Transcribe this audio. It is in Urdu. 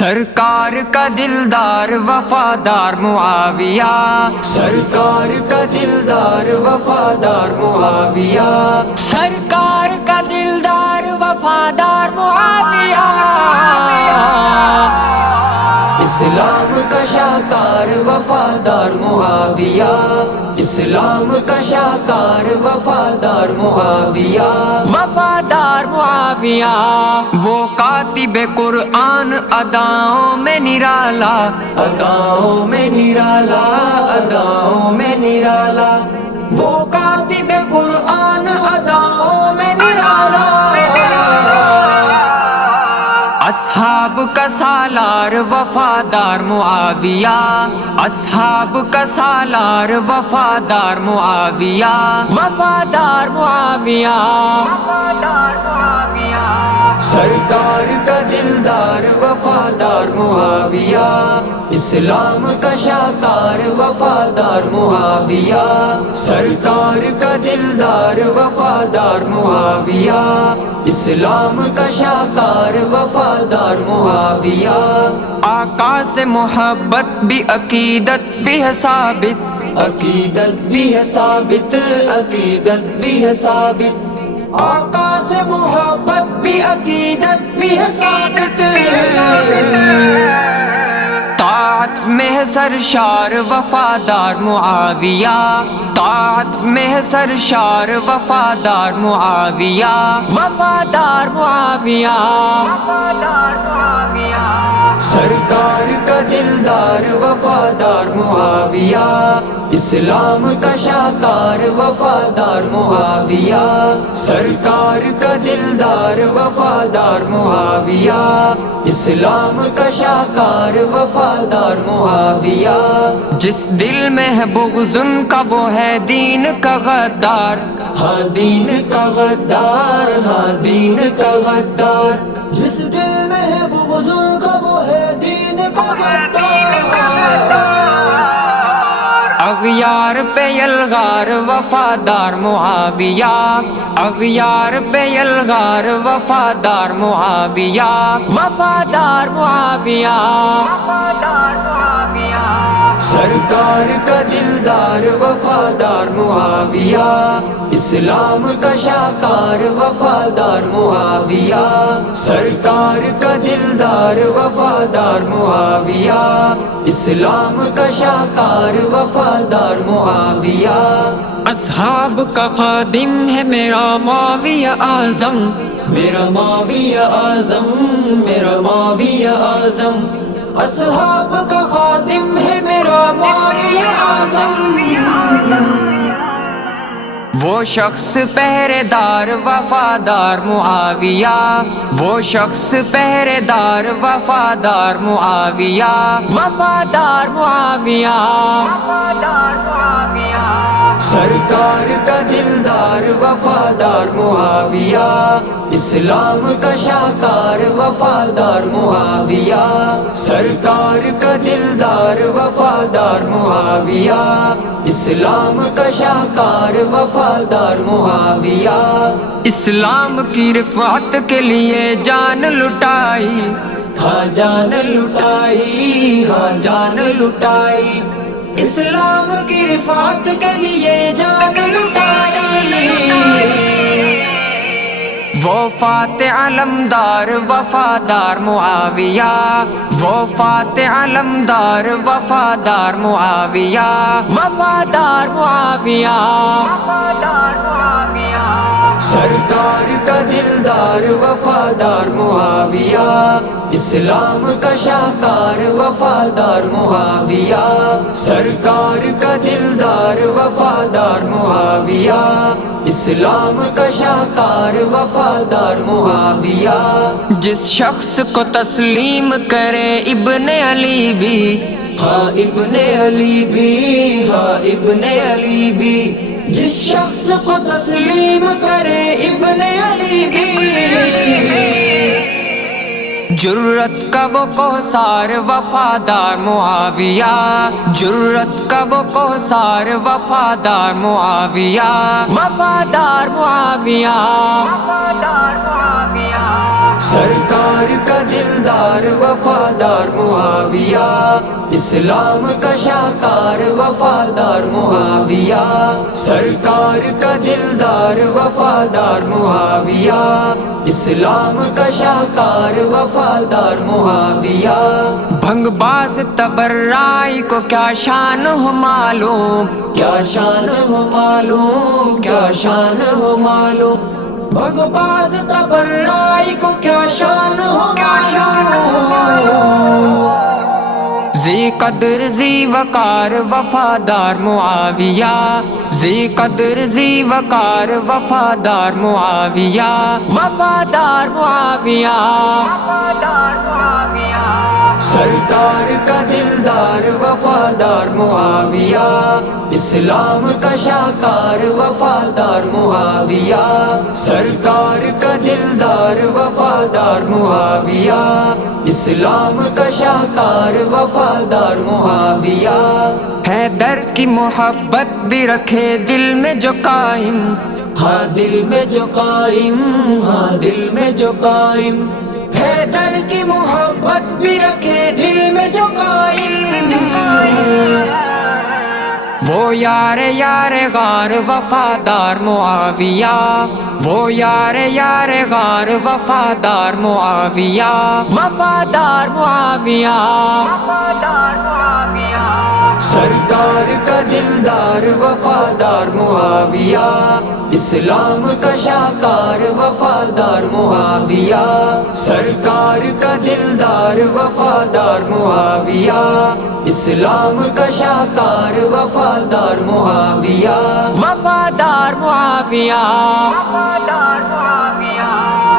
سرکار کا دلدار وفادار معاویہ، سرکار کا دلدار وفادار معاویہ، سرکار کا دلدار وفادار معاویہ، اسلام کا شاہکار وفادار معاویہ، اسلام کا شاہکار وفادار معاویہ، وفادار معاویہ، وہ کاتب قرآن اداؤں میں نرالا، اداؤں میں نرالا، اداؤں میں نرالا، وہ کاتب قرآن اداؤں میں نرالا، اصحاب کا سالار وفادار معاویہ، اصحاب کا سالار وفادار معاویہ، وفادار معاویہ، سرکار کا دلدار وفادار معاویہ، اسلام کا شاہکار وفادار معاویہ، سرکار کا دلدار وفادار معاویہ، اسلام کا شاہکار وفادار معاویہ، آقا سے محبت بھی عقیدت بھی ہے ثابت، عقیدت بھی ہے ثابت، عقیدت بھی ہے ثابت، آقا سے محبت بھی عقیدت بھی ہے ثابت، طاعت میں ہے سرشار وفادار معاویہ، طاعت میں ہے سرشار وفادار معاویہ، وفادار معاویہ، سرکار کا دلدار وفادار معاویہ، اسلام کا شاہکار وفادار معاویہ، سرکار کا دلدار وفادار معاویہ، اسلام کا شاہکار وفادار معاویہ، جس دل میں ہے بغض ان کا وہ ہے دین کا غدار، ہاں دین کا غدار، ہاں دین کا غدار، جس دل میں ہے بغض ان کا وہ ہے دین کا غدار، اغیار پہ یلغار وفادار معاویہ، اغیار پہ یلغار وفادار معاویہ، وفادار معاویہ، سرکار کا دلدار وفادار معاویہ، اسلام کا شاہکار وفادار معاویہ، سرکار کا دلدار وفادار معاویہ، اسلام کا شاہکار وفادار معاویہ، اصحاب کا خادم ہے میرا معاویہ اعظم، میرا معاویہ اعظم، میرا معاویہ اعظم، اصحاب کا خادم ہے میرا معاویہ اعظم، وہ شخص پہرے دار وفادار معاویہ، وہ شخص پہرے دار وفادار معاویہ، وفادار معاویہ، سرکار کا دلدار وفادار معاویہ، اسلام کا شاہکار وفادار معاویہ، سرکار کا دلدار وفادار معاویہ، اسلام کا شاہکار وفادار معاویہ، اسلام کی رفعت کے لیے جان لٹائی، ہاں جان لٹائی، ہاں جان لٹائی، اسلام کی رفعت کے لیے جان لٹائی، وہ فاتح علمدار وفادار معاویہ، وہ فاتح علمدار وفادار معاویہ، وفادار معاویہ، سرکار کا دلدار وفادار معاویہ، اسلام کا شاہکار وفادار معاویہ، سرکار کا دلدار وفادار معاویہ، اسلام کا شاہکار وفادار معاویہ، جس شخص کو تسلیم کرے ابن علی بھی، ہاں ابن علی بھی، ہاں ابن علی بھی، جس شخص کو تسلیم کرے ابن علی بھی، جرت کا وہ کوثر وفادار معاویہ، جرت کا وہ کوثر وفادار معاویہ، وفادار معاویہ، سرکار کا دلدار وفادار معاویہ، اسلام کا شاکار وفادار معاویہ، سرکار کا دلدار وفادار معاویہ، اسلام کا شاکار وفادار معاویہ۔ بھنگ باز تبررائی کو کیا شان ہو معلوم، کیا شان ہو معلوم، کیا شان ہو معلوم، بھنگ باز تبررائی کو کیا شان ہو معلوم۔ ذی قدر ذی وقار وفادار معاویہ، ذی قدر ذی وقار وفادار معاویہ، وفادار معاویہ، سرکار کا دلدار وفادار معاویہ، اسلام کا شاکار وفادار معاویہ، سرکار کا دلدار وفادار معاویہ، اسلام کا شاکار وفادار معاویہ۔ حیدر کی محبت بھی رکھے دل میں جو قائم، ہاں دل میں جو قائم، ہاں دل میں جو قائم، حیدر کی محبت بھی رکھے دل میں جو قائم۔ وہ یار یار غار وفادار معاویہ، وہ یار یار غار وفادار معاویہ، وفادار معاویہ، سرکار کا دلدار وفادار معاویہ، اسلام کا شاکار وفادار معاویہ، سرکار کا دلدار وفادار معاویہ، اسلام کا شاکار وفادار معاویہ، وفادار معاویہ، وفادار معاویہ۔